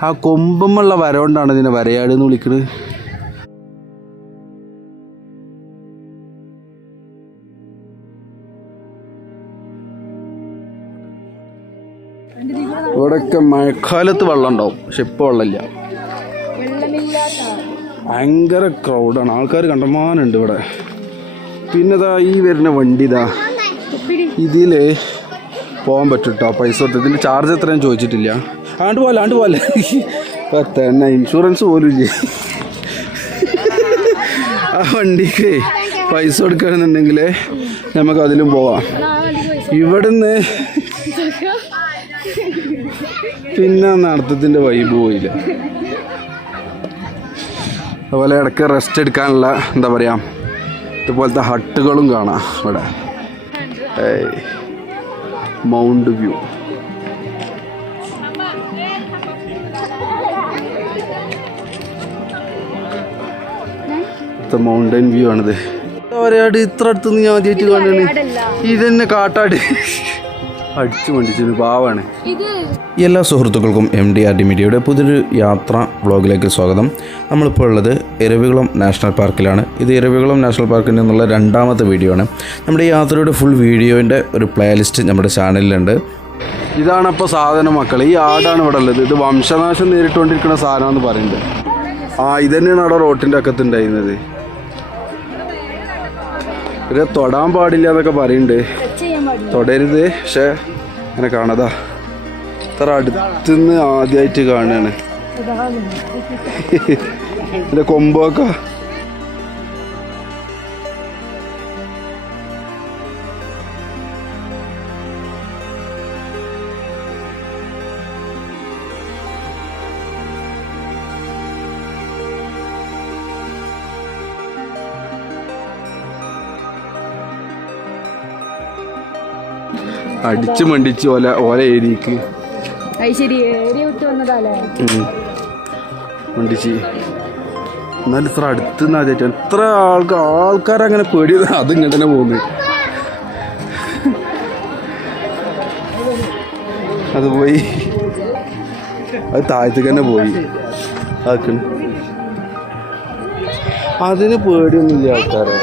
ആ കൊമ്പുമുള്ള വര കൊണ്ടാണ് ഇതിനെ വരയാട് എന്ന് വിളിക്കുന്നത്. ഇവിടെയൊക്കെ മഴക്കാലത്ത് വെള്ളം ഉണ്ടാവും, പക്ഷെ ഇപ്പോൾ വെള്ളമില്ല. ഭയങ്കര ക്രൗഡാണ്, ആൾക്കാർ കണ്ടമാനുണ്ട് ഇവിടെ. പിന്നെ ഇതാ ഈ വരുന്ന വണ്ടി ഇതാ ഇതിൽ പോകാൻ പറ്റും കേട്ടോ, പൈസ കൊടുത്ത്. ഇതിൻ്റെ ചാർജ് എത്രയും ചോദിച്ചിട്ടില്ല. ആണ്ട് പോലെ ഇപ്പം തന്നെ ഇൻഷുറൻസ് പോലും ഇല്ല. ആ വണ്ടിക്ക് പൈസ കൊടുക്കുകയാണെന്നുണ്ടെങ്കിൽ നമുക്ക് അതിലും പോവാം. ഇവിടുന്ന് പിന്നെ നടത്തത്തിൻ്റെ വൈബ് പോയില്ല. അതുപോലെ ഇടയ്ക്ക് റെസ്റ്റ് എടുക്കാനുള്ള എന്താ പറയുക, ഇതുപോലത്തെ ഹട്ടുകളും കാണാം ഇവിടെ. മൗണ്ട് വ്യൂ മൗണ്ടൻ വ്യൂ ആണിത്. എന്താ പറയുക, ഇത്ര അടുത്തുനിന്ന് ഞാൻ ആദ്യമായിട്ട് കാണുകയാണ്. ഇതന്നെ കാട്ടാട് അടിച്ചു മണ്ടിച്ചൊരു പാവാണ്. എല്ലാ സുഹൃത്തുക്കൾക്കും MDRD മീഡിയയുടെ പുതിയൊരു യാത്ര വ്ളോഗിലേക്ക് സ്വാഗതം. നമ്മളിപ്പോൾ ഉള്ളത് ഇരവികുളം നാഷണൽ പാർക്കിലാണ്. ഇത് ഇരവികുളം നാഷണൽ പാർക്കിൽ നിന്നുള്ള രണ്ടാമത്തെ വീഡിയോ ആണ്. നമ്മുടെ ഈ യാത്രയുടെ ഫുൾ വീഡിയോൻ്റെ ഒരു പ്ലേലിസ്റ്റ് നമ്മുടെ ചാനലിലുണ്ട്. ഇതാണപ്പോൾ സാധനം മക്കളെ, ഈ ആടാണ് ഇവിടെ ഉള്ളത്. ഇത് വംശനാശം നേരിട്ടുകൊണ്ടിരിക്കുന്ന സാധനമെന്ന് പറയുന്നത്. ഇതന്നെയാണ് അവിടെ റോട്ടിൻ്റെ അക്കത്തുണ്ടായിരുന്നത്. ഇത് തൊടാൻ പാടില്ല എന്നൊക്കെ പറയുന്നുണ്ട്, തൊടരുത്. പക്ഷെ അങ്ങനെ കാണാതാ, ഇത്ര അടുത്തുനിന്ന് ആദ്യമായിട്ട് കാണുകയാണ്. ഇതിൻ്റെ കൊമ്പൊക്കെ അടിച്ച് മണ്ടിച്ച് ഓല ഏരിയക്ക് മണ്ടിച്ച്. എന്നാലും ഇത്ര അടുത്തുനിന്ന് ആദ്യമായിട്ട് ഇത്ര ആൾക്കാരങ്ങനെ പേടി, അത് ഇങ്ങനെ തന്നെ പോകുന്നു. അത് പോയി, അത് താഴത്തേക്ക് തന്നെ പോയി. ആക്കണ് അതിന് പേടിയൊന്നുമില്ല ആൾക്കാരെ.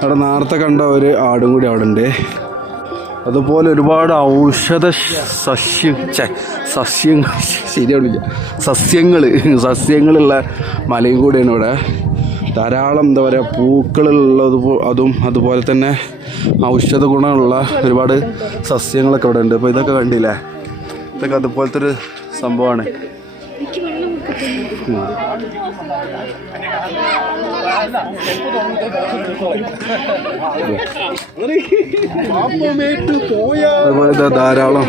അവിടെ നേരത്തെ കണ്ട ഒരു ആടും കൂടി അവിടെ ഉണ്ട്. അതുപോലെ ഒരുപാട് ഔഷധ സസ്യങ്ങളുള്ള മലയും കൂടിയാണ് ഇവിടെ. ധാരാളം എന്താ പറയുക പൂക്കളുള്ളത്, അതുപോലെ തന്നെ ഔഷധ ഗുണമുള്ള ഒരുപാട് സസ്യങ്ങളൊക്കെ ഇവിടെ ഉണ്ട്. അപ്പോൾ ഇതൊക്കെ കണ്ടില്ലേ, ഇതൊക്കെ അതുപോലത്തെ ഒരു സംഭവമാണ്. അതുപോലെ ധാരാളം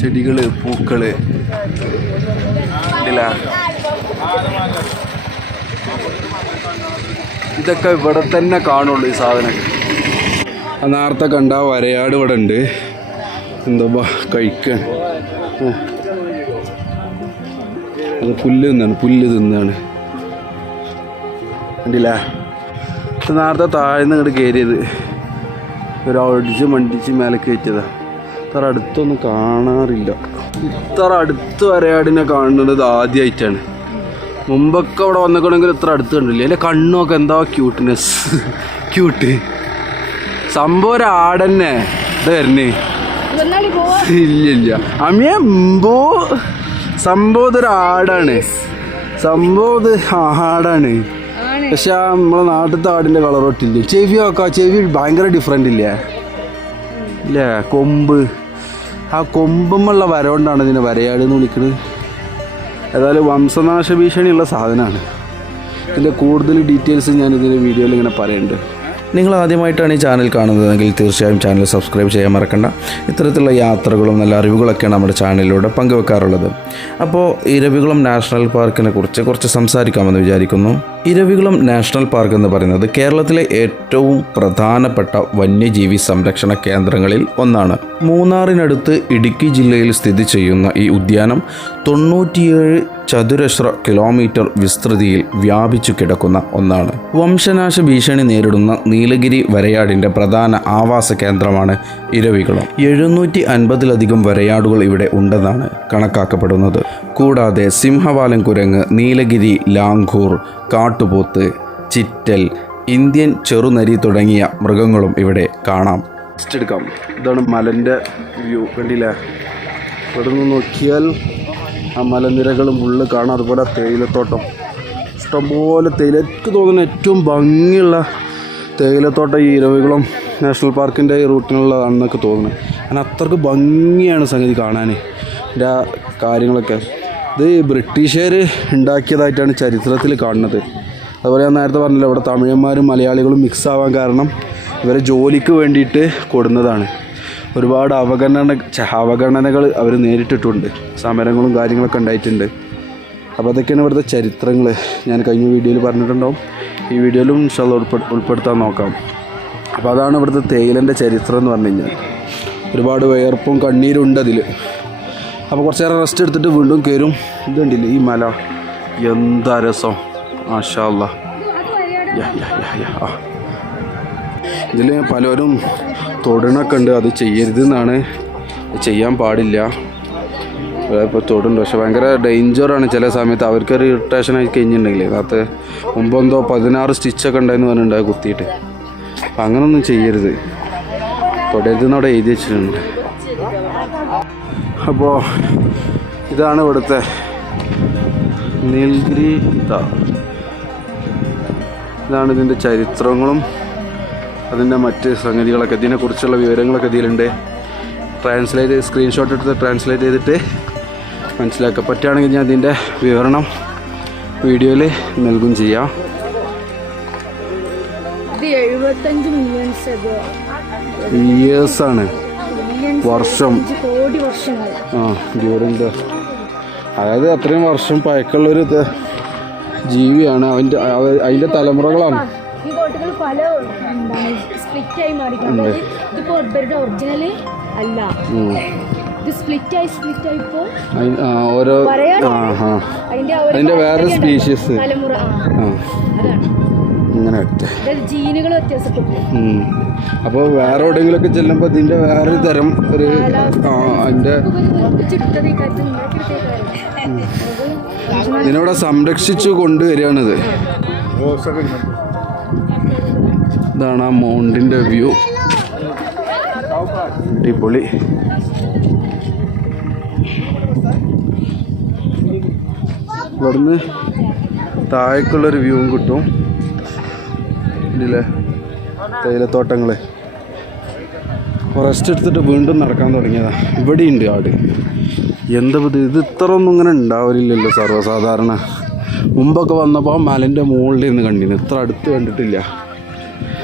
ചെടികള് പൂക്കള് ഇല്ല. ഇതൊക്കെ ഇവിടെ തന്നെ കാണുള്ളൂ ഈ സാധനം. നേരത്തെ കണ്ട വരയാട് ഇവിടെ ഉണ്ട്. എന്താ കഴിക്കാൻ അത് പുല്ല് തിന്നാണ് കണ്ടില്ലേ. നേരത്തെ താഴ്ന്ന് ഇങ്ങോട്ട് കയറിയത് ഒരടിച്ച് മണ്ടിച്ച് മേലെ കയറ്റിയതാ. ഇത്ര അടുത്തൊന്നും കാണാറില്ല. ഇത്ര അടുത്ത് വരയാടിനെ കാണുന്നത് ആദ്യമായിട്ടാണ്. മുമ്പൊക്കെ അവിടെ വന്നിക്കണമെങ്കിൽ ഇത്ര അടുത്ത് കണ്ടില്ല. അതിൻ്റെ കണ്ണൊക്കെ എന്താ ക്യൂട്ട് സംഭവം. ഒരു ആടന്നെ ഇത് വരണേ ഇല്ല അമ്മിയ മുമ്പോ സംഭവം ഇതൊരു ആടാണ്. പക്ഷെ നമ്മളെ നാട്ടിലത്തെ ആടിൻ്റെ കളറൊട്ടില്ല. ചെവി ഭയങ്കര ഡിഫറെൻ്റ് ഇല്ലേ. കൊമ്പ്, ആ കൊമ്പുമുള്ള വര കൊണ്ടാണ് ഇതിനെ വരയാട് എന്ന് വിളിക്കുന്നത്. ഏതായാലും വംശനാശ ഭീഷണിയുള്ള സാധനമാണ്. ഇതിൻ്റെ കൂടുതൽ ഡീറ്റെയിൽസ് ഞാൻ ഇതിൻ്റെ വീഡിയോയിൽ ഇങ്ങനെ പറയുന്നുണ്ട്. നിങ്ങൾ ആദ്യമായിട്ടാണ് ഈ ചാനൽ കാണുന്നതെങ്കിൽ തീർച്ചയായും ചാനൽ സബ്സ്ക്രൈബ് ചെയ്യാൻ മറക്കണ്ട. ഇത്തരത്തിലുള്ള യാത്രകളും നല്ല അറിവുകളൊക്കെയാണ് നമ്മുടെ ചാനലിലൂടെ പങ്കുവെക്കാറുള്ളത്. അപ്പോൾ ഇരവികുളം നാഷണൽ പാർക്കിനെ കുറിച്ച് കുറച്ച് സംസാരിക്കാമെന്ന് വിചാരിക്കുന്നു. ഇരവികുളം നാഷണൽ പാർക്ക് എന്ന് പറയുന്നത് കേരളത്തിലെ ഏറ്റവും പ്രധാനപ്പെട്ട വന്യജീവി സംരക്ഷണ കേന്ദ്രങ്ങളിൽ ഒന്നാണ്. മൂന്നാറിനടുത്ത് ഇടുക്കി ജില്ലയിൽ സ്ഥിതി ചെയ്യുന്ന ഈ ഉദ്യാനം 97 ചതുരശ്ര കിലോമീറ്റർ വിസ്തൃതിയിൽ വ്യാപിച്ചു കിടക്കുന്ന ഒന്നാണ്. വംശനാശ ഭീഷണി നേരിടുന്ന നീലഗിരി വരയാടിൻ്റെ പ്രധാന ആവാസ കേന്ദ്രമാണ് ഇരവികുളം. 750-ലധികം വരയാടുകൾ ഇവിടെ ഉണ്ടെന്നാണ് കണക്കാക്കപ്പെടുന്നത്. കൂടാതെ സിംഹവാലൻ കുരങ്ങ്, നീലഗിരി ലാംഗൂർ, കാട്ടുപോത്ത്, ചിറ്റൽ, ഇന്ത്യൻ ചെറുനരി തുടങ്ങിയ മൃഗങ്ങളും ഇവിടെ കാണാം. എടുക്കാം. ഇതാണ് മലൻ്റെ വ്യൂ. കണ്ടില്ലേ? ഇവിടെ നിന്ന് നോക്കിയാൽ ആ മലനിരകളും ഉള്ളിൽ കാണാം. അതുപോലെ തേയിലത്തോട്ടം, ഇഷ്ടംപോലെ തേയില. എനിക്ക് തോന്നുന്നു ഏറ്റവും ഭംഗിയുള്ള തേയിലത്തോട്ടം ഈ ഇരവികുളം നാഷണൽ പാർക്കിൻ്റെ ഈ റൂട്ടിനുള്ളതാണെന്നൊക്കെ തോന്നുന്നത്. കാരണം അത്രയ്ക്ക് ഭംഗിയാണ് സംഗതി കാണാൻ. ഇതിൻ്റെ ആ കാര്യങ്ങളൊക്കെ ഇത് ബ്രിട്ടീഷുകാർ ഉണ്ടാക്കിയതായിട്ടാണ് ചരിത്രത്തിൽ കാണുന്നത്. അതുപോലെ ഞാൻ നേരത്തെ പറഞ്ഞില്ല, ഇവിടെ തമിഴന്മാരും മലയാളികളും മിക്സ് ആവാൻ കാരണം ഇവരെ ജോലിക്ക് വേണ്ടിയിട്ട് കൊടുന്നതാണ്. ഒരുപാട് അവഗണനകൾ അവർ നേരിട്ടിട്ടുണ്ട്. സമരങ്ങളും കാര്യങ്ങളൊക്കെ ഉണ്ടായിട്ടുണ്ട്. അപ്പോൾ അതൊക്കെയാണ് ഇവിടുത്തെ ചരിത്രങ്ങൾ. ഞാൻ കഴിഞ്ഞ വീഡിയോയിൽ പറഞ്ഞിട്ടുണ്ടാവും. ഈ വീഡിയോയിലും ഇൻഷാല്ലാ ഉൾപ്പെടുത്താൻ നോക്കാം. അപ്പോൾ അതാണ് ഇവിടുത്തെ തേയിലൻ്റെ ചരിത്രം എന്ന് പറഞ്ഞു കഴിഞ്ഞാൽ. ഒരുപാട് വിയർപ്പും കണ്ണീരും ഉണ്ട് അതിൽ. അപ്പോൾ കുറച്ച് നേരം റെസ്റ്റ് എടുത്തിട്ട് വീണ്ടും കയറും. ഇതുണ്ടല്ലേ ഈ മല, എന്താ രസം, മാഷാ അല്ലാ. ഇതിൽ പലരും തൊടണൊക്കെ ഉണ്ട്. അത് ചെയ്യരുതെന്നാണ്, ചെയ്യാൻ പാടില്ല. ഇപ്പോൾ തൊടുണ്ട്, പക്ഷെ ഭയങ്കര ഡേഞ്ചറാണ് ചില സമയത്ത്. അവർക്കൊരു ഇറിറ്റേഷനായി കഴിഞ്ഞിട്ടുണ്ടെങ്കിൽ അതിനകത്ത് മുമ്പെന്തോ 16 സ്റ്റിച്ചൊക്കെ ഉണ്ടായെന്ന് പറഞ്ഞിട്ടുണ്ടാകും കുത്തിയിട്ട്. അപ്പം അങ്ങനൊന്നും ചെയ്യരുത്, തൊടരുതെന്ന് അവിടെ എഴുതി വെച്ചിട്ടുണ്ട്. അപ്പോൾ ഇതാണ് ഇവിടുത്തെ നീലഗിരി. ഇതാണ് ഇതിൻ്റെ ചരിത്രങ്ങളും അതിൻ്റെ മറ്റ് സംഗതികളൊക്കെ, ഇതിനെക്കുറിച്ചുള്ള വിവരങ്ങളൊക്കെ ഇതിലുണ്ട്. സ്ക്രീൻഷോട്ട് എടുത്ത് ട്രാൻസ്ലേറ്റ് ചെയ്തിട്ട് മനസ്സിലാക്കാൻ പറ്റുകയാണെങ്കിൽ ഞാൻ ഇതിൻ്റെ വിവരണം വീഡിയോയിൽ നൽകുകയും ചെയ്യാം. ഇയേഴ്സാണ്, വർഷം. ഡ്യൂറിങ് അതായത് അത്രയും വർഷം പഴക്കമുള്ളൊരു ജീവിയാണ്. അതിൻ്റെ തലമുറകളാണ്. ഈ കോട്ടുകൾ പല സ്പ്ലിറ്റ് ആയി മാറിയിട്ടുണ്ട്. ഇതിപ്പോ ഒറിജിനൽ അല്ല, ഇത് സ്പ്ലിറ്റ് ആയി ഇപ്പോൾ ഓരോ അതിന്റെ വേറെ സ്പീഷീസ് തലമുറ. അതാണ് ഇങ്ങനെ ജീനുകൾ വ്യത്യാസപ്പെട്ടു. അപ്പോൾ വേറെ എവിടെയെങ്കിലുമൊക്കെ ചെല്ലുമ്പോൾ ഇതിന്റെ വേറെ തരം ഒരു അതിന്റെ ഇതിനവിടെ സംരക്ഷിച്ചു കൊണ്ടുവരികയാണിത്. ഇതാണ് ആ മൗണ്ടിൻ്റെ വ്യൂ. അടിപൊളി. ഇവിടുന്ന് താഴേക്കുള്ളൊരു വ്യൂവും കിട്ടും. ഇതിലെ തേയിലത്തോട്ടങ്ങൾ. റെസ്റ്റ് എടുത്തിട്ട് വീണ്ടും നടക്കാൻ തുടങ്ങിയതാണ്. ഇവിടെയുണ്ട് ആട്. എന്താ ഇത് ഇത്ര ഒന്നും ഇങ്ങനെ ഉണ്ടാവില്ലല്ലോ സർവ്വസാധാരണ. മുമ്പൊക്കെ വന്നപ്പോൾ മലൻ്റെ മുകളിൽ നിന്ന് കണ്ടിന്. ഇത്ര അടുത്ത് കണ്ടിട്ടില്ല.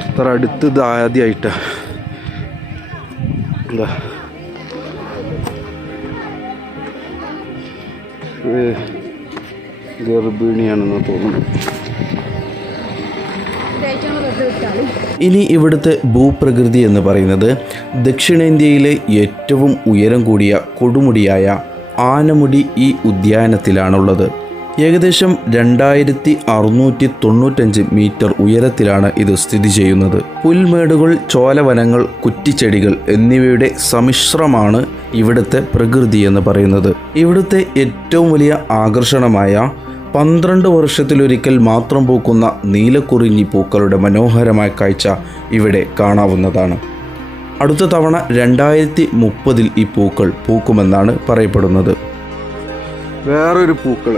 ഇത്ര അടുത്ത് ഇത് ആദ്യമായിട്ടാണ്. എന്താ ഗർഭിണിയാണെന്ന് തോന്നുന്നു. ഇനി ഇവിടുത്തെ ഭൂപ്രകൃതി എന്ന് പറയുന്നത് ദക്ഷിണേന്ത്യയിലെ ഏറ്റവും ഉയരം കൂടിയ കൊടുമുടിയായ ആനമുടി ഈ ഉദ്യാനത്തിലാണുള്ളത്. ഏകദേശം 2695 മീറ്റർ ഉയരത്തിലാണ് ഇത് സ്ഥിതി ചെയ്യുന്നത്. പുൽമേടുകൾ, ചോലവനങ്ങൾ, കുറ്റിച്ചെടികൾ എന്നിവയുടെ സമ്മിശ്രമാണ് ഇവിടുത്തെ പ്രകൃതി എന്ന് പറയുന്നത്. ഇവിടുത്തെ ഏറ്റവും വലിയ ആകർഷണമായ 12 വർഷത്തിലൊരിക്കൽ മാത്രം പൂക്കുന്ന നീലക്കുറിഞ്ഞി പൂക്കളുടെ മനോഹരമായ കാഴ്ച ഇവിടെ കാണാവുന്നതാണ്. അടുത്ത തവണ 2030 ഈ പൂക്കൾ പൂക്കുമെന്നാണ് പറയപ്പെടുന്നത്. വേറൊരു പൂക്കൾ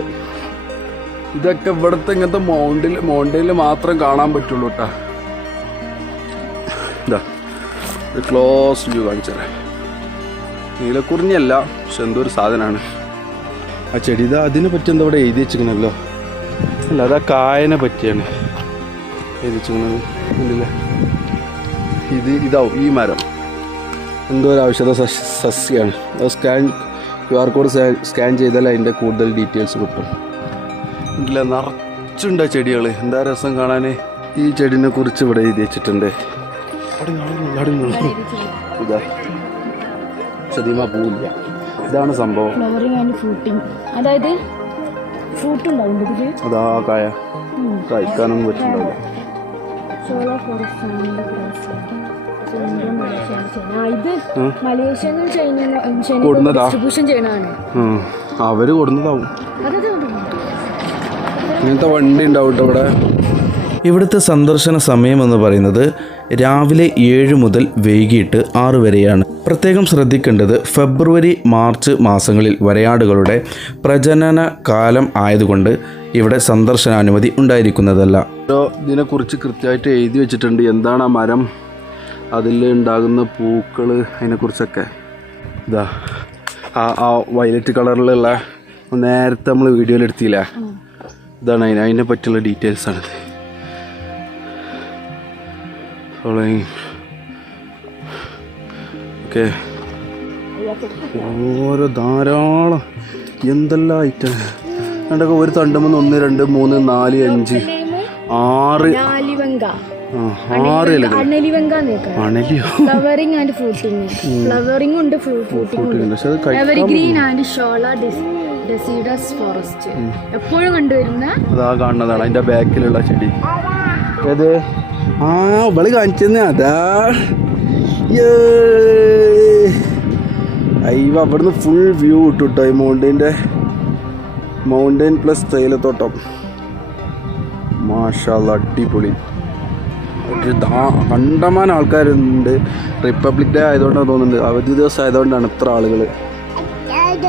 ഇതൊക്കെ ഇവിടുത്തെ ഇങ്ങനത്തെ മൗണ്ടനിൽ മാത്രം കാണാൻ പറ്റുള്ളൂ കേട്ടോ. ഇതാ ഒരു ക്ലോസ് വ്യൂ കാണിച്ചത്. നീലക്കുറിഞ്ഞല്ല, പക്ഷെ എന്തോ ഒരു സാധനമാണ് ആ ചെടി. ഇതാ അതിനെ പറ്റി എന്താ ഇവിടെ എഴുതി വെച്ചിരിക്കണല്ലോ. അല്ല, അതാ കായനെ പറ്റിയാണ് എഴുതി വെച്ചിരിക്കുന്നത്. ഇല്ലേ, ഇതാവും ഈ മരം. എന്തോ ഒരു ഔഷധ സസ്യമാണ്. അത് QR കോഡ് സ്കാൻ ചെയ്താൽ അതിൻ്റെ കൂടുതൽ ഡീറ്റെയിൽസ് കിട്ടും. ഇല്ല, നിറച്ച് നിറച്ചുണ്ട് ചെടികൾ. എന്താ രസം കാണാൻ. ഈ ചെടിനെ കുറിച്ച് ഇവിടെ എഴുതി വെച്ചിട്ടുണ്ട്. ഇതാ സദീമ പൂവില്ല. ഇതാണ് സംഭവം. ഫ്ലവറിംഗ് ആൻഡ് ഫ്രൂട്ടിങ്, അതായത് ഫ്രൂട്ട് ഉണ്ടാവും ഇതില്. അതാ കായ കഴിക്കാനൊന്നും പറ്റുന്നുണ്ടാവില്ല. സോളാർ ഫോറസ്റ്റ് ഇത് മലേഷ്യനും ചൈനയും ഡിസ്ട്രിബ്യൂഷൻ ചെയ്യണതാണ്. അവര് കൊടുന്നതാവും. ഇങ്ങനത്തെ വണ്ടി ഉണ്ടാവും ഇവിടെ. ഇവിടുത്തെ സന്ദർശന സമയമെന്ന് പറയുന്നത് രാവിലെ 7 മുതൽ വൈകിട്ട് 6 വരെയാണ്. പ്രത്യേകം ശ്രദ്ധിക്കേണ്ടത് ഫെബ്രുവരി മാർച്ച് മാസങ്ങളിൽ വരയാടുകളുടെ പ്രജനന കാലം ആയതുകൊണ്ട് ഇവിടെ സന്ദർശനാനുമതി ഉണ്ടായിരിക്കുന്നതല്ല. ഇതിനെക്കുറിച്ച് കൃത്യമായിട്ട് എഴുതി വെച്ചിട്ടുണ്ട്. എന്താണ് ആ മരം, അതിൽ ഉണ്ടാകുന്ന പൂക്കൾ, അതിനെക്കുറിച്ചൊക്കെ. ഇതാ ആ വയലറ്റ് കളറിലുള്ള നേരത്തെ നമ്മൾ വീഡിയോയിൽ എടുത്തില്ല, ഇതാണ് അതിനെ പറ്റിയുള്ള ഡീറ്റെയിൽസാണിത്. ഓക്കെ, ഓരോ ധാരാളം എന്തെല്ലാം ഐറ്റം കണ്ടൊക്കെ. ഒരു തണ്ടുമ്പോൾ 1 2 3 4 5 6 6 ഇലകൾ. ഫ്ലവറിംഗ് ആൻഡ് ഫ്രൂട്ടിങ്, ഫ്ലവറിംഗ് ഉണ്ട്, ഫ്രൂട്ടിംഗ് ഉണ്ട്. എവർഗ്രീൻ ആൻഡ് ഷോള ഡെസിഡസ് ഫോറസ്റ്റ് എപ്പോഴും കണ്ടുവരുന്ന. അതാ കാണുന്നതാണ് അതിന്റെ ബാക്കിലുള്ള ചെടി. ഏത്? ആ ഇവള് കാണിച്ചെന്നെ അതാ. അയ്യോ, അവിടുന്ന് ഫുൾ വ്യൂ ഇട്ടുട്ടോ ഈ മൗണ്ടൈൻ പ്ലസ് തേയിലത്തോട്ടം. മാഷാഅല്ലാ, അടിപൊളി. കണ്ടമാനം ആൾക്കാരുണ്ട്. റിപ്പബ്ലിക് ഡേ ആയതുകൊണ്ടാണ് തോന്നുന്നുണ്ട്, അവധി ദിവസം ആയതുകൊണ്ടാണ് ഇത്ര ആളുകൾ.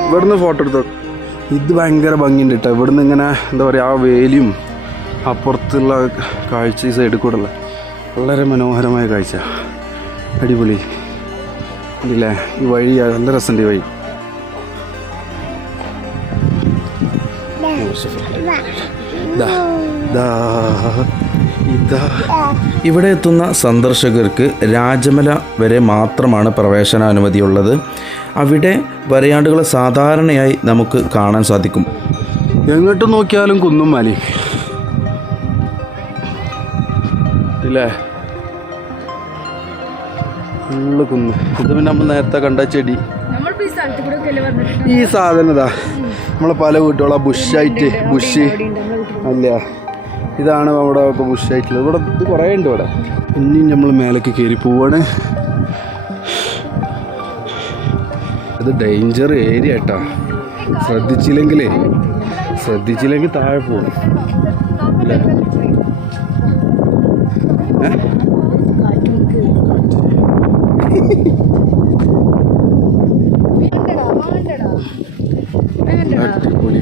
ഇവിടുന്ന് ഫോട്ടോ എടുത്തോ. ഇത് ഭയങ്കര ഭംഗിയുണ്ട് കേട്ടോ. ഇവിടുന്ന് ഇങ്ങനെ എന്താ പറയുക, ആ വേലിയും അപ്പുറത്തുള്ള കാഴ്ച ഈ സൈഡിൽ കൂടെ ഉള്ള വളരെ മനോഹരമായ കാഴ്ച. അടിപൊളി ഇല്ലേ? ഈ വഴി നല്ല രസമുണ്ട്. ഈ വഴി ഇവിടെ എത്തുന്ന സന്ദർശകർക്ക് രാജമല വരെ മാത്രമാണ് പ്രവേശനാനുമതിയുള്ളത്. അവിടെ വരയാടുകളെ സാധാരണയായി നമുക്ക് കാണാൻ സാധിക്കും. എങ്ങോട്ട് നോക്കിയാലും കുന്നും മലയും ഇല്ലേ? ഫുള്ള് കുന്ന്. ഇത് പിന്നെ നമ്മൾ നേരത്തെ കണ്ട ചെടി. ഈ സാധനം ഇതാ നമ്മളെ പല വീട്ടുള്ള ബുഷ് അല്ല, ഇതാണ് അവിടെ ഇപ്പോൾ ബുഷായിട്ടുള്ളത്. ഇവിടെ ഇത് കുറേ ഉണ്ട് ഇവിടെ. ഇനിയും നമ്മൾ മേലേക്ക് കയറി പോവാണ്. ഇത് ഡേഞ്ചർ ഏരിയ കേട്ടോ. ശ്രദ്ധിച്ചില്ലെങ്കിൽ താഴെ പോകും. അല്ലേ? അടിപൊളി.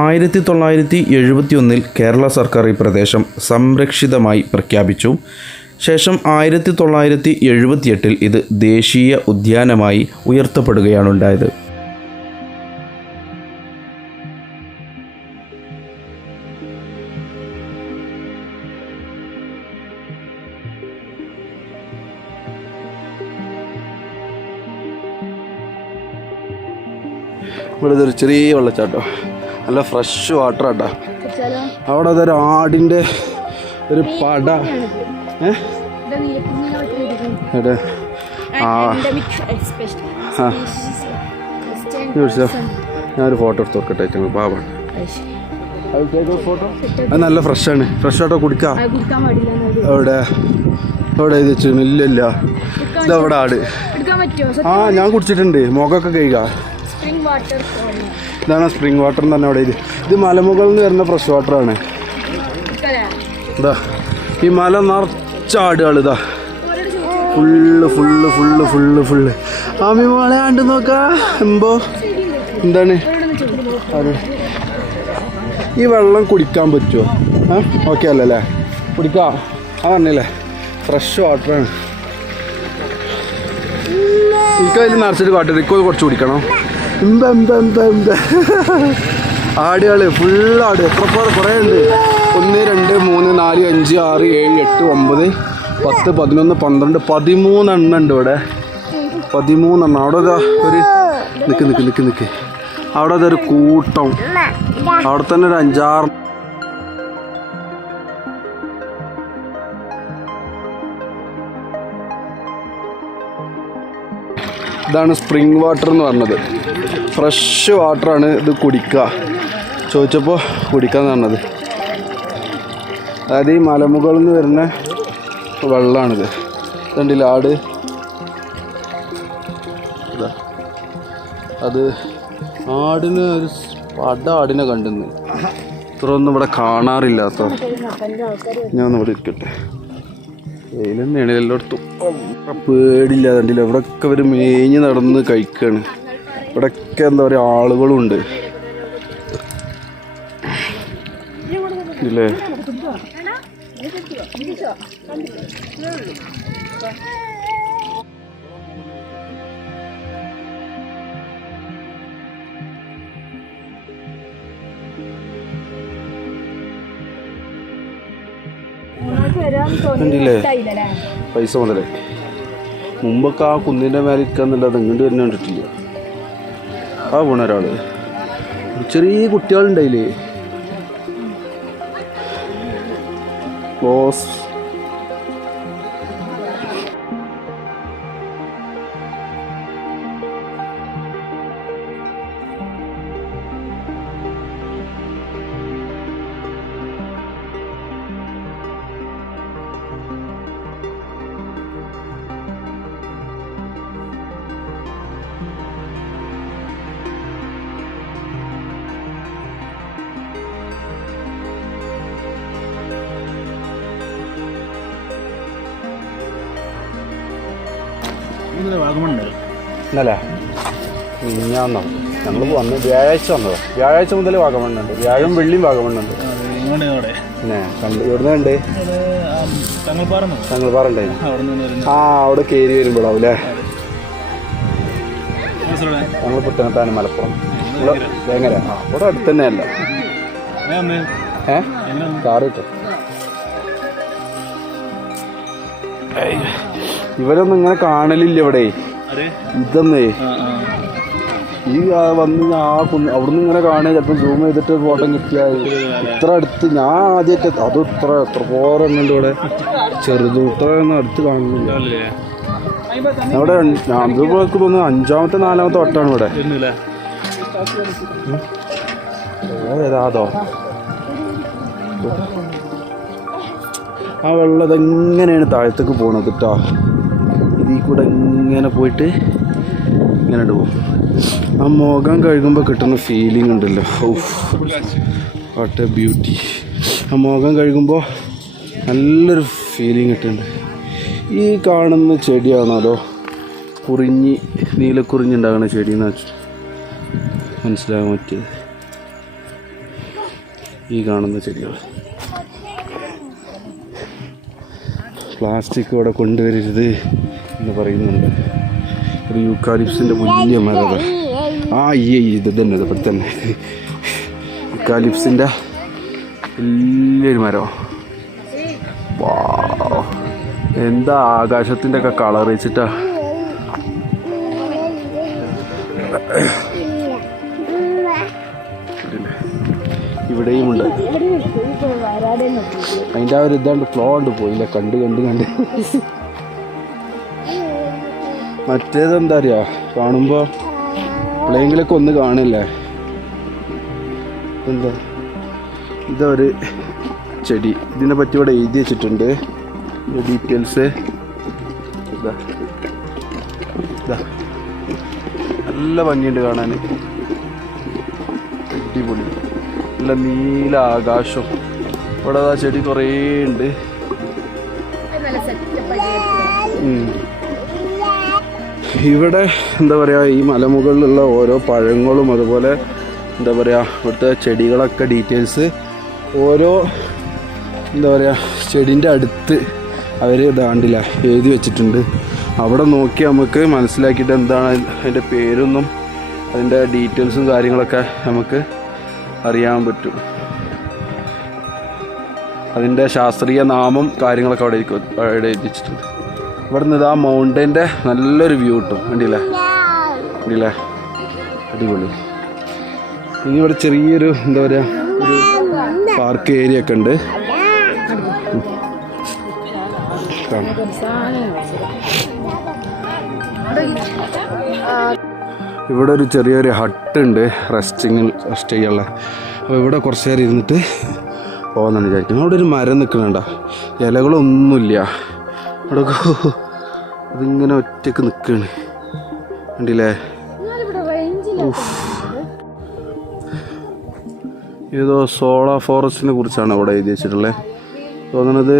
ആയിരത്തി 1971 കേരള സർക്കാർ ഈ പ്രദേശം സംരക്ഷിതമായി പ്രഖ്യാപിച്ചു. ശേഷം 1978 ഇത് ദേശീയ ഉദ്യാനമായി ഉയർത്തപ്പെടുകയാണുണ്ടായത്. ഇവിടെ ഇതൊരു ചെറിയ വെള്ളച്ചാട്ടം, നല്ല ഫ്രഷ് വാട്ടർ ആട്ടാ. അവിടെ അതൊരു ആടിൻ്റെ ഒരു പട. ഞാനൊരു ഫോട്ടോ എടുത്ത് നോക്കട്ടെ. പാവാണ് അത് നല്ല ഫ്രഷാണ്. ഫ്രഷ് ആട്ടോ കുടിക്കാം. അവിടെ ഇത് വെച്ചു. ഇല്ല ഇതവിടെ ആട്. ആ ഞാൻ കുടിച്ചിട്ടുണ്ട്. മുഖമൊക്കെ കഴുകാം. ഇതാണ് സ്പ്രിംഗ് വാട്ടർ എന്ന് പറഞ്ഞാൽ അവിടെ. ഇത് മലമുകളിൽ നിന്ന് വരുന്ന ഫ്രഷ് വാട്ടറാണ്. ഇതാ ഈ മല നിറച്ച ആടുകൾ. ഇതാ ഫുള്ള് ആമി മോളെ ആണ്ട് നോക്കാ. എമ്പോ എന്താണ് ഈ വെള്ളം കുടിക്കാൻ പറ്റുമോ? ഓക്കെ അല്ലല്ലേ? കുടിക്കാം. പറഞ്ഞില്ലേ ഫ്രഷ് വാട്ടറാണ്. എനിക്കതിൽ നിറച്ചിട്ട് കാട്ടിട്ട് കുറച്ച് കുടിക്കണം. ആടുകൾ ഫുള്ളാട്. എത്ര കുറേ ഉണ്ട്. 1 2 3 4 5 6 7 8 9 10 11 12 13 എണ്ണം ഉണ്ട് ഇവിടെ. 13 എണ്ണം. അവിടെ ഒരു നിക്ക് അവിടെ അതൊരു കൂട്ടം, അവിടെ തന്നെ ഒരു 5-6 ഇതാണ് സ്പ്രിംഗ് വാട്ടർ എന്ന് പറഞ്ഞത്. ഫ്രഷ് വാട്ടറാണ് ഇത് കുടിക്കുക. ചോദിച്ചപ്പോൾ കുടിക്കാന്ന് പറഞ്ഞത്. അതായത് ഈ മലമുകളിൽ നിന്ന് വരുന്ന വെള്ളമാണിത്. കണ്ടില്ല ആട്, അത് ആടിന് ഒരു ആടിനെ കണ്ടെന്ന് ഇത്ര ഒന്നും ഇവിടെ കാണാറില്ലാത്ത. ഞാൻ ഒന്ന് ഇവിടെ ഇരിക്കട്ടെ. വെയിൽ തന്നെയാണ് എല്ലായിടത്തും. പേടില്ല. കണ്ടില്ല ഇവിടെയൊക്കെ അവർ മേഞ്ഞ് നടന്ന് കഴിക്കുകയാണ്. ഇവിടെയൊക്കെ എന്താ പറയുക ആളുകളുണ്ട് ഇല്ലേ. കണ്ടില്ലേ പൈസ മുതലേ. മുമ്പൊക്കെ ആ കുന്നിൻ്റെ മേലെ ഇരിക്കാന്നല്ലാതെ ഇങ്ങോട്ട് തന്നെ കണ്ടിട്ടില്ല. ആ പോണ ഒരാള്, ചെറിയ കുട്ടികളുണ്ടായില്ലേ. ബോസ് ഇന്നലെ ഞാന്നോ ഞങ്ങൾ വന്ന് വ്യാഴാഴ്ച വന്നതോ. വ്യാഴാഴ്ച മുതൽ വാഗമണ്ണുണ്ട്. വ്യാഴം വെള്ളിയും വാഗമണ്ണുണ്ട്. പിന്നെ കണ്ട് എവിടുന്ന് കണ്ട് തങ്ങൾപ്പാറ ഉണ്ടായിരുന്നു. ആ അവിടെ കയറി വരുമ്പോഴാവും അല്ലേ. ഞങ്ങൾ പുത്തനത്താനം മലപ്പുറം വേങ്ങര. അവിടെ അടുത്ത് തന്നെയല്ല. കാറ് കിട്ടും. ഇവരൊന്നും ഇങ്ങനെ കാണലില്ല ഇവിടെ. ഇതെന്നേ ഈ വന്ന് ആ അവിടുന്ന് ഇങ്ങനെ കാണുക. ചിലപ്പോൾ സൂം ചെയ്തിട്ട് ഫോട്ടോ കിട്ടിയാൽ ഇത്ര അടുത്ത് ഞാൻ ആദ്യമൊക്കെ അതും എത്ര പോരെ ഉണ്ട് ഇവിടെ. ചെറുതും ഇത്ര ഒന്നും അടുത്ത് കാണുന്നില്ല. അവിടെ ഞാനിപ്പോഴൊക്കെ തോന്നുന്നു 5ാമത്തെ 4ാമത്തെ വട്ടമാണ് ഇവിടെ. അതോ ആ വെള്ളം അതെങ്ങനെയാണ് താഴത്തേക്ക് പോണത് കേട്ടോ. ഇതിൽ കൂടെ ഇങ്ങനെ പോയിട്ട് ഇങ്ങനെ പോകും. ആ മുഖം കഴുകുമ്പോൾ കിട്ടുന്ന ഫീലിംഗ് ഉണ്ടല്ലോ. What A beauty. ആ മുഖം കഴുകുമ്പോൾ നല്ലൊരു ഫീലിംഗ് കിട്ടുന്നുണ്ട്. ഈ കാണുന്ന ചെടിയാണോ അതോ നീലക്കുറിഞ്ഞുണ്ടാകുന്ന ചെടിയെന്ന് മനസ്സിലാകാൻ പറ്റിയത്. ഈ കാണുന്ന ചെടികൾ പ്ലാസ്റ്റിക് ഇവിടെ കൊണ്ടുവരരുത് എന്ന് പറയുന്നുണ്ട്. ഒരു യൂക്കാലിപ്സിൻ്റെ വലിയ മരം. ഇത് തന്നെ ഇവിടെ തന്നെ യൂക്കാലിപ്സിൻ്റെ വലിയൊരു മരം. എന്താ ആകാശത്തിൻ്റെ ഒക്കെ കളർ വെച്ചിട്ടാ. ഇവിടെയുമുണ്ട്. അതിൻ്റെ ആ ഒരു ഇതാണ്ട് ഫ്ലോ ഉണ്ട് പോയില്ല. കണ്ട് മറ്റേതെന്താ അറിയാ കാണുമ്പോൾ എപ്പോഴെങ്കിലൊക്കെ ഒന്ന് കാണില്ലേ. എന്താ ഇതൊരു ചെടി. ഇതിനെ പറ്റി ഇവിടെ എഴുതി വെച്ചിട്ടുണ്ട് ഡീറ്റെയിൽസ്. നല്ല ഭംഗിയുണ്ട് കാണാൻ. അടിപൊളി. നല്ല നീല ആകാശം. ഇവിടെ ആ ചെടി കുറേ ഉണ്ട്. ഇവിടെ എന്താ പറയുക ഈ മലമുകളിലുള്ള ഓരോ പഴങ്ങളും അതുപോലെ എന്താ പറയുക ഇവിടുത്തെ ചെടികളൊക്കെ ഡീറ്റെയിൽസ് ഓരോ എന്താ പറയുക ചെടീൻ്റെ അടുത്ത് അവർ ഇതാണ്ടില്ല എഴുതി വെച്ചിട്ടുണ്ട്. അവിടെ നോക്കി നമുക്ക് മനസ്സിലാക്കിയിട്ട് എന്താണ് അതിൻ്റെ പേരൊന്നും അതിൻ്റെ ഡീറ്റെയിൽസും കാര്യങ്ങളൊക്കെ നമുക്ക് അറിയാൻ പറ്റും. അതിൻ്റെ ശാസ്ത്രീയ നാമം കാര്യങ്ങളൊക്കെ അവിടെ എഴുതി വെച്ചിട്ടുണ്ട്. ഇവിടെ നിന്ന് ആ മൗണ്ടൻ്റെ നല്ലൊരു വ്യൂ കിട്ടും. കണ്ടില്ലേ അടിപൊളി. ഇനി ഇവിടെ ചെറിയൊരു എന്താ പറയുക ഒരു പാർക്ക് ഏരിയ ഒക്കെ ഉണ്ട്. ഇവിടെ ഒരു ചെറിയൊരു ഹട്ട് ഉണ്ട് റെസ്റ്റ് ചെയ്യാനുള്ള. അപ്പോൾ ഇവിടെ കുറച്ച് നേരം ഇരുന്നിട്ട് പോകുന്നുണ്ട് വിചാരിക്കുന്നു. അവിടെ ഒരു മരം നിൽക്കുന്നുണ്ടോ, ഇലകളൊന്നുമില്ല. ഇവിടെ ഇതിങ്ങനെ ഒറ്റക്ക് നിൽക്കുകയാണ്, കണ്ടില്ലേ? ഏതോ സോളാർ ഫോറസ്റ്റിനെ കുറിച്ചാണ് അവിടെ എഴുതി വെച്ചിട്ടുള്ളത്. തോന്നുന്നത്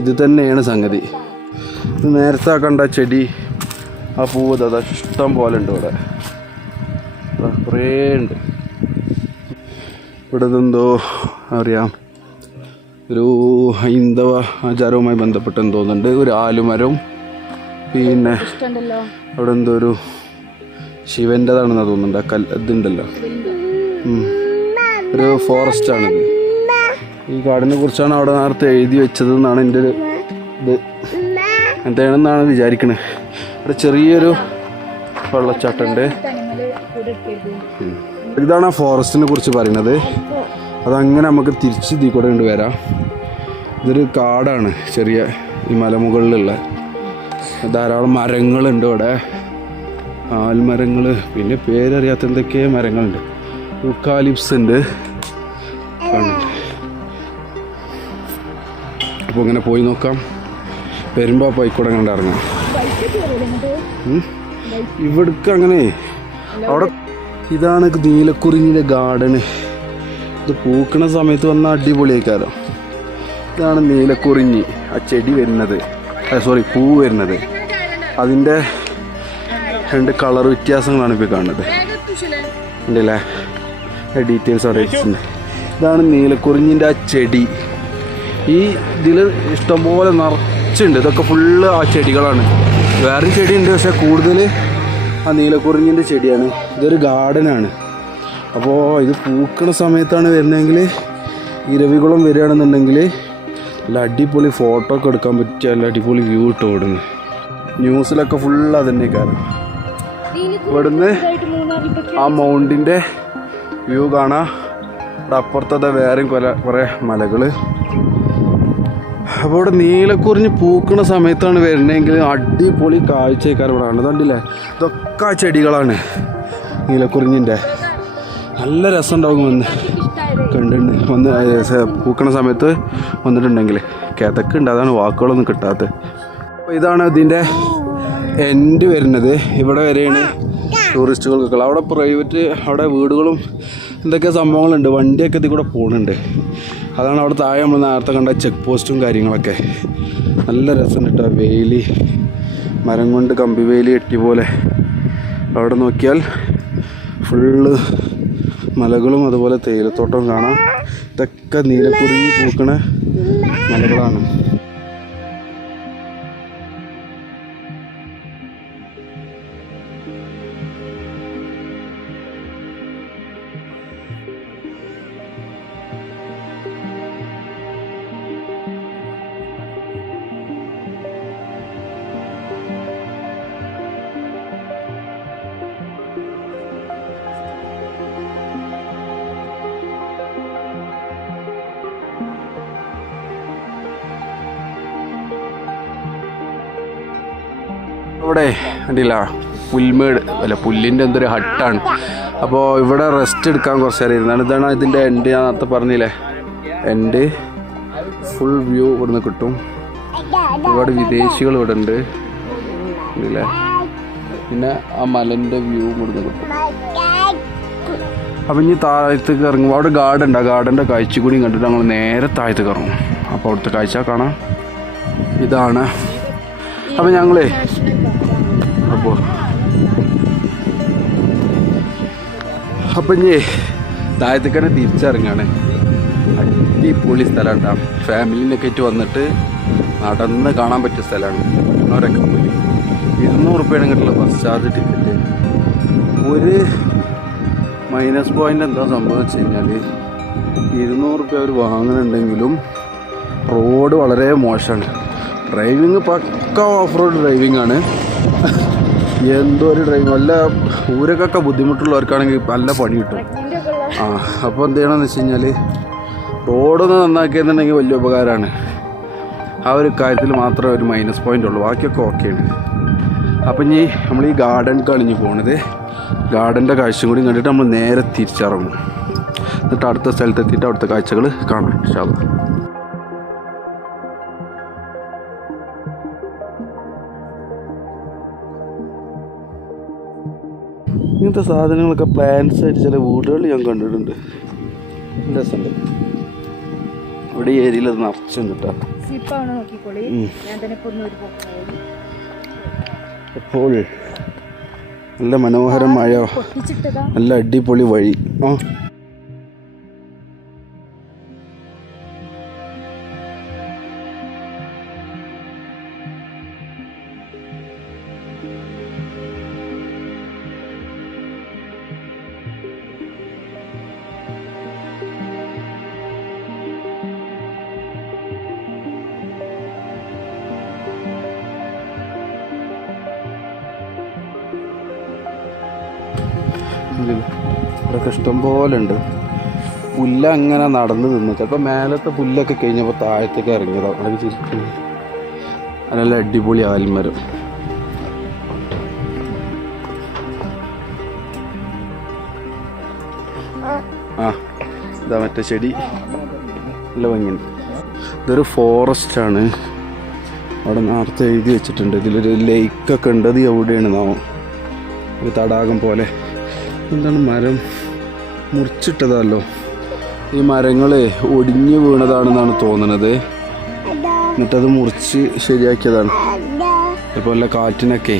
ഇത് തന്നെയാണ് സംഗതി. ഇത് നേരത്തെ കണ്ട ചെടി, ആ പൂവ് അതാ ഇഷ്ടം പോലെ ഉണ്ട് ഇവിടെ, കുറേ ഉണ്ട്. ഇവിടെ എന്തോ അറിയാം, ഒരു ഹൈന്ദവ ആചാരവുമായി ബന്ധപ്പെട്ട് തോന്നുന്നുണ്ട്. ഒരു ആലുമരവും പിന്നെ അവിടെ എന്തോ ഒരു ശിവൻ്റെതാണെന്നാണ് തോന്നുന്നുണ്ട്. ഇതുണ്ടല്ലോ, ഒരു ഫോറസ്റ്റാണിത്. ഈ കാടിനെ കുറിച്ചാണ് അവിടെ നേരത്തെ എഴുതി വെച്ചതെന്നാണ് എൻ്റെ ഒരു ഇത്. എന്താണെന്നാണ് വിചാരിക്കണത്. ഇവിടെ ചെറിയൊരു വെള്ളച്ചാട്ടമുണ്ട്. ഇതാണ് ആ ഫോറസ്റ്റിനെ കുറിച്ച് പറയുന്നത്. അതങ്ങനെ നമുക്ക് തിരിച്ച് ഇതിൽ കൂടെ കൊണ്ട് വരാം. ഇതൊരു കാടാണ്, ചെറിയ ഈ മലമുകളിലുള്ള. ധാരാളം മരങ്ങളുണ്ട് ഇവിടെ, ആൽമരങ്ങൾ, പിന്നെ പേരറിയാത്ത എന്തൊക്കെ മരങ്ങളുണ്ട്. യൂക്കാലിപ്സ് ഉണ്ട്. അപ്പോൾ ഇങ്ങനെ പോയി നോക്കാം. വരുമ്പോൾ പൈക്കൂടെ കണ്ട് ഇറങ്ങാം. ഇവിടേക്ക് അങ്ങനെ അവിടെ ഇതാണ് നീലക്കുറിഞ്ഞിൻ്റെ ഗാർഡന്. ഇത് പൂക്കണ സമയത്ത് വന്നാൽ അടിപൊളിയായിക്കാലോ. ഇതാണ് നീലക്കുറിഞ്ഞി, ആ ചെടി വരുന്നത്, സോറി പൂ വരുന്നത്. അതിൻ്റെ 2 കളർ വ്യത്യാസങ്ങളാണ് ഇപ്പോൾ കാണുന്നത്. ഉണ്ടല്ലേ, ഡീറ്റെയിൽസ് അറിയിച്ചിട്ടുണ്ട്. ഇതാണ് നീലക്കുറിഞ്ഞിൻ്റെ ആ ചെടി. ഈ ഇതിൽ ഇഷ്ടംപോലെ നിറച്ചുണ്ട്. ഇതൊക്കെ ഫുള്ള് ആ ചെടികളാണ്. വേറെയും ചെടിയുണ്ട്, പക്ഷേ കൂടുതൽ ആ നീലക്കുറിഞ്ഞിൻ്റെ ചെടിയാണ്. ഇതൊരു ഗാർഡനാണ്. അപ്പോൾ ഇത് പൂക്കണ സമയത്താണ് വരുന്നതെങ്കിൽ, ഇരവികുളം വരികയാണെന്നുണ്ടെങ്കിൽ നല്ല അടിപൊളി ഫോട്ടോ ഒക്കെ എടുക്കാൻ പറ്റിയ നല്ല അടിപൊളി വ്യൂ ഇട്ട് ഓടുന്നു. ന്യൂസിലൊക്കെ ഫുള്ള് അതന്നെ കാരണം. ഇവിടുന്ന് ആ മൗണ്ടിൻ്റെ വ്യൂ കാണാം. ഇവിടെ അപ്പുറത്തത് വേറെയും കുറേ മലകൾ. അപ്പോൾ ഇവിടെ നീലക്കുറിഞ്ഞ് പൂക്കണ സമയത്താണ് വരുന്നതെങ്കിൽ അടിപൊളി കാഴ്ചക്കാർ ഇവിടെ ആണ്. കണ്ടില്ലേ, ഇതൊക്കെ ആ ചെടികളാണ് നീലക്കുറിഞ്ഞിൻ്റെ. നല്ല രസമുണ്ടാകും വന്ന് കണ്ടിട്ടുണ്ട്. വന്ന് പൂക്കണ സമയത്ത് വന്നിട്ടുണ്ടെങ്കിൽ. കിതക്ക് ഉണ്ട്, അതാണ് വാക്കുകളൊന്നും കിട്ടാത്തത്. അപ്പോൾ ഇതാണ് ഇതിൻ്റെ എൻഡ് വരുന്നത്. ഇവിടെ വരെയാണ് ടൂറിസ്റ്റുകൾക്കൊക്കെ. അവിടെ പ്രൈവറ്റ്, അവിടെ വീടുകളും എന്തൊക്കെ സംഭവങ്ങളുണ്ട്, വണ്ടിയൊക്കെ ഇതിൽ കൂടെ പോകുന്നുണ്ട്. അതാണ് അവിടെ താഴെ നമ്മൾ നേരത്തെ കണ്ട ചെക്ക് പോസ്റ്റും കാര്യങ്ങളൊക്കെ. നല്ല രസമുണ്ട് കേട്ടോ. വേലി, മരം കൊണ്ട് കമ്പി വേലി കെട്ടി പോലെ. അവിടെ നോക്കിയാൽ ഫുള്ള് മലകളും അതുപോലെ തേയിലത്തോട്ടവും കാണാം. ഇതൊക്കെ നീലക്കുറിഞ്ഞി പൂക്കണ മലകളാണ്. ഇവിടെ കണ്ടില്ല, പുൽമേട് അല്ല പുല്ലിൻ്റെ എന്തൊരു ഹട്ടാണ്. അപ്പോൾ ഇവിടെ റെസ്റ്റ് എടുക്കാൻ കുറച്ച് നേരം ഇരുന്നാണ്. ഇതാണ് ഇതിൻ്റെ എൻഡ്. ഞാൻ നേരത്തെ പറഞ്ഞില്ലേ, എൻഡ് ഫുൾ വ്യൂ ഇവിടുന്ന് കിട്ടും. ഒരുപാട് വിദേശികൾ ഇവിടെ ഉണ്ട് ഇല്ലേ. പിന്നെ ആ മലൻ്റെ വ്യൂ ഇവിടുന്ന് കിട്ടും. അപ്പം ഇനി താഴത്തേക്ക് ഇറങ്ങുമ്പോൾ അവിടെ ഗാർഡൻ ഉണ്ട്. ആ ഗാർഡൻ്റെ കാഴ്ച കൂടി കണ്ടിട്ട് ഞങ്ങൾ നേരെ താഴത്തേക്ക് ഇറങ്ങും. അപ്പോൾ അവിടുത്തെ കാഴ്ച കാണാം. ഇതാണ്. അപ്പം ഞങ്ങളേ അപ്പം ഇനി താഴത്തേക്ക് തന്നെ തിരിച്ചിറങ്ങാണ്. അടിപൊളി സ്ഥലം ഉണ്ടാവും. ഫാമിലിനൊക്കെ ആയിട്ട് വന്നിട്ട് നടന്ന് കാണാൻ പറ്റിയ സ്ഥലമാണ്. അവരൊക്കെ പോയി 200 റുപ്യാണ് കിട്ടുള്ള ബസ് ചാർജ് ടിക്കറ്റ്. ഒരു മൈനസ് പോയിൻ്റ് എന്താ സംഭവം വെച്ച് കഴിഞ്ഞാൽ 200 റുപ്യ അവർ വാങ്ങുന്നുണ്ടെങ്കിലും റോഡ് വളരെ മോശമാണ്. ഡ്രൈവിങ് പക്ക ഓഫ് റോഡ് ഡ്രൈവിംഗ് ആണ്. എന്തോ ഒരു ഡ്രൈവ് നല്ല ഊരക്കൊക്കെ ബുദ്ധിമുട്ടുള്ളവർക്കാണെങ്കിൽ നല്ല പണി കിട്ടും. ആ അപ്പോൾ എന്ത് ചെയ്യണമെന്ന് വെച്ച് കഴിഞ്ഞാൽ റോഡൊന്ന് നന്നാക്കിയെന്നുണ്ടെങ്കിൽ വലിയ ഉപകാരമാണ്. ആ ഒരു കാര്യത്തിൽ മാത്രമേ ഒരു മൈനസ് പോയിൻ്റ് ഉള്ളൂ, ബാക്കിയൊക്കെ ഓക്കെയാണ്. അപ്പം ഇനി നമ്മൾ ഈ ഗാർഡനിലേക്കാണ് ഇനി പോണത്. ഗാർഡൻ്റെ കാഴ്ചയും കൂടി കണ്ടിട്ട് നമ്മൾ നേരെ തിരിച്ചിറങ്ങും. എന്നിട്ട് അടുത്ത സ്ഥലത്തെത്തിയിട്ട് അവിടുത്തെ കാഴ്ചകൾ കാണാം ഇൻഷാ അല്ലാ. ഇങ്ങനത്തെ സാധനങ്ങളൊക്കെ പ്ലാന്റ്സ് ആയിട്ട് ചില വീടുകളിൽ ഞാൻ കണ്ടിട്ടുണ്ട്. രസമുണ്ട്. ഇവിടെ ഈ ഏരിയയിൽ അത് നിറച്ചുണ്ട് കേട്ടോ. അപ്പോൾ നല്ല മനോഹരമായ നല്ല അടിപൊളി വഴി. ആ ഇവിടെയൊക്കെ ഇഷ്ടംപോലെ ഉണ്ട്. പുല്ല അങ്ങനെ നടന്ന് നിന്ന് ചിലപ്പോൾ മേലത്തെ പുല്ലൊക്കെ കഴിഞ്ഞപ്പോൾ താഴത്തേക്ക് ഇറങ്ങിയതാവും. അതൊക്കെ ശരിക്കും നല്ല അടിപൊളി ആൽമരം. ആ ഇതാ മറ്റേ ചെടി നല്ല ഭംഗിയുണ്ട്. ഇതൊരു ഫോറസ്റ്റാണ്. അവിടെ നേരത്തെ എഴുതി വെച്ചിട്ടുണ്ട്. ഇതിലൊരു ലേക്കൊക്കെ ഉണ്ട്. അത് എവിടെയാണ് നാം ഒരു തടാകം പോലെ. എന്താണ് മരം മുറിച്ചിട്ടതല്ലോ. ഈ മരങ്ങൾ ഒടിഞ്ഞു വീണതാണെന്നാണ് തോന്നുന്നത്. എന്നിട്ടത് മുറിച്ച് ശരിയാക്കിയതാണ്. ഇപ്പോൾ നല്ല കാറ്റിനൊക്കെ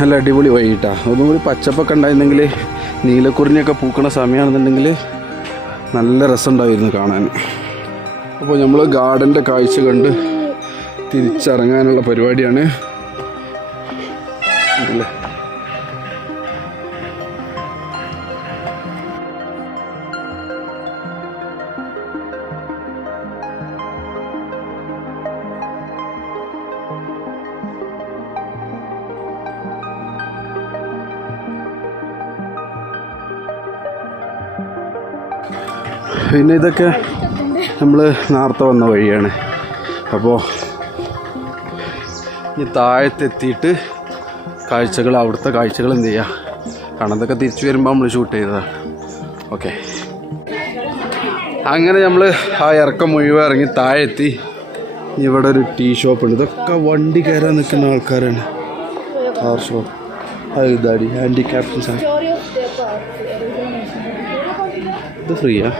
നല്ല അടിപൊളി വഴിയിട്ടാ. ഒന്നും കൂടി പച്ചപ്പൊക്കെ ഉണ്ടായിരുന്നെങ്കിൽ നീലക്കുറിഞ്ഞൊക്കെ പൂക്കണ സമയമാണെന്നുണ്ടെങ്കിൽ നല്ല രസമുണ്ടായിരുന്നു കാണാൻ. അപ്പോൾ നമ്മൾ ഗാർഡൻ്റെ കാഴ്ച കണ്ട് തിരിച്ചിറങ്ങാനുള്ള പരിപാടിയാണ്. അല്ലേ പിന്നെ ഇതൊക്കെ നമ്മൾ നേരത്തെ വന്ന വഴിയാണ്. അപ്പോൾ ഈ താഴത്തെത്തിയിട്ട് കാഴ്ചകൾ അവിടുത്തെ കാഴ്ചകൾ എന്ത് ചെയ്യുക കാണാതൊക്കെ തിരിച്ചു വരുമ്പോൾ നമ്മൾ ഷൂട്ട് ചെയ്തതാണ്. ഓക്കെ, അങ്ങനെ നമ്മൾ ആ ഇറക്കം മുഴുവൻ ഇറങ്ങി താഴെത്തി. ഇവിടെ ഒരു ടീ ഷോപ്പുണ്ട്. ഇതൊക്കെ വണ്ടി കയറാൻ നിൽക്കുന്ന ആൾക്കാരാണ്. കാർ ഷോപ്പ് അത് ഇതാടി ഹാൻഡിക്യാപ്റ്റൻസ് ആണ്. ഇത് ഫ്രീയാ.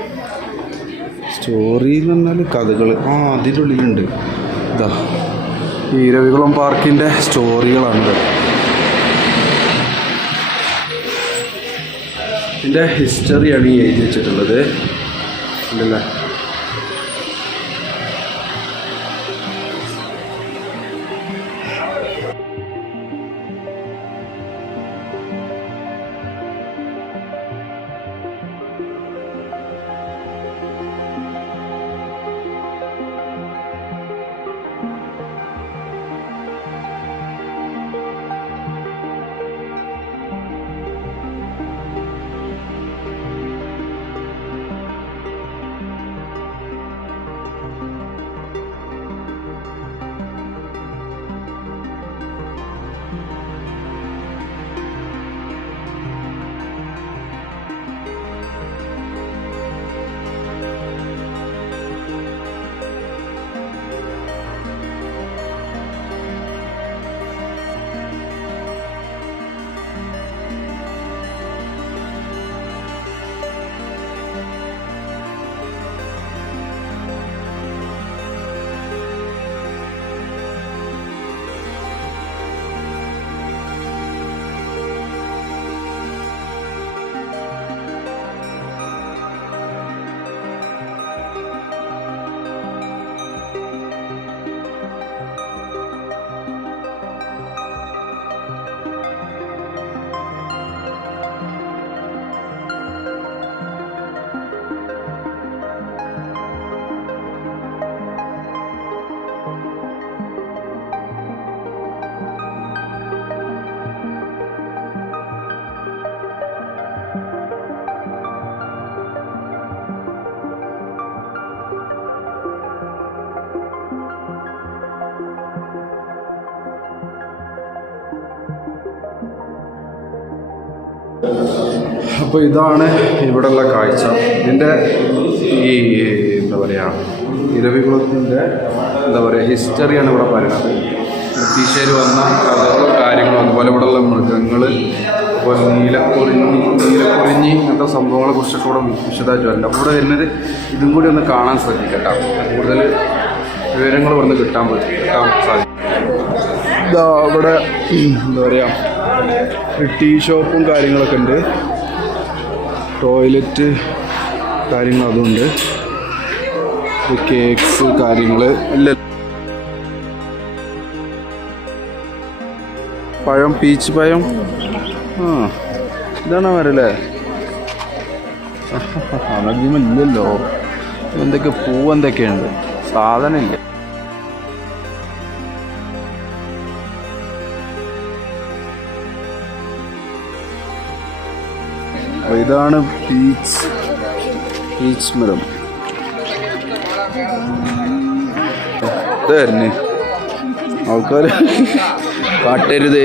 സ്റ്റോറി എന്ന് പറഞ്ഞാൽ കഥകൾ അതിൻ്റെ ഉള്ളിലുണ്ട്. ഇതാ ഈ ഇരവികുളം പാർക്കിൻ്റെ സ്റ്റോറികളാണ്. ഇതിൻ്റെ ഹിസ്റ്ററിയാണ് ഈ എഴുതി വെച്ചിട്ടുള്ളത്. ഉണ്ടല്ലേ അപ്പോൾ ഇതാണ് ഇവിടെയുള്ള കാഴ്ച. ഇതിൻ്റെ ഈ എന്താ പറയുക ഇരവികുളത്തിൻ്റെ എന്താ പറയുക ഹിസ്റ്ററിയാണ് ഇവിടെ പറയുന്നത്. ബ്രിട്ടീഷുകാർ വന്ന കഥകളും കാര്യങ്ങളും അതുപോലെ ഇവിടെയുള്ള മൃഗങ്ങൾ, അതുപോലെ നീലക്കുറിഞ്ഞി അങ്ങനത്തെ സംഭവങ്ങളെ കുറിച്ചൊക്കെ ഇവിടെ വിശദമായിട്ട് വരണ്ട. അപ്പോൾ ഇവിടെ വരുന്നത് ഇതും കൂടി ഒന്ന് കാണാൻ ശ്രദ്ധിക്കട്ടോ. കൂടുതൽ വിവരങ്ങൾ ഇവിടുന്ന് കിട്ടാൻ സാധിക്കും. ഇതാ ഇവിടെ എന്താ പറയുക ടീ ഷോപ്പും കാര്യങ്ങളൊക്കെ ഉണ്ട്, ടോയ്ലറ്റ് കാര്യങ്ങൾ അതുണ്ട്, കേക്ക്സ് കാര്യങ്ങൾ എല്ലാം. പഴം, പീച്ച് പഴം. ഇതാണ് വരല്ലേ? അധികമില്ലല്ലോ. എന്തൊക്കെ പൂവെന്തൊക്കെയുണ്ട്, സാധനമില്ല. ഇതാണ് പീച്ച് മരം. ഇതായിരുന്നു ആൾക്കാർ കാട്ടരുത്.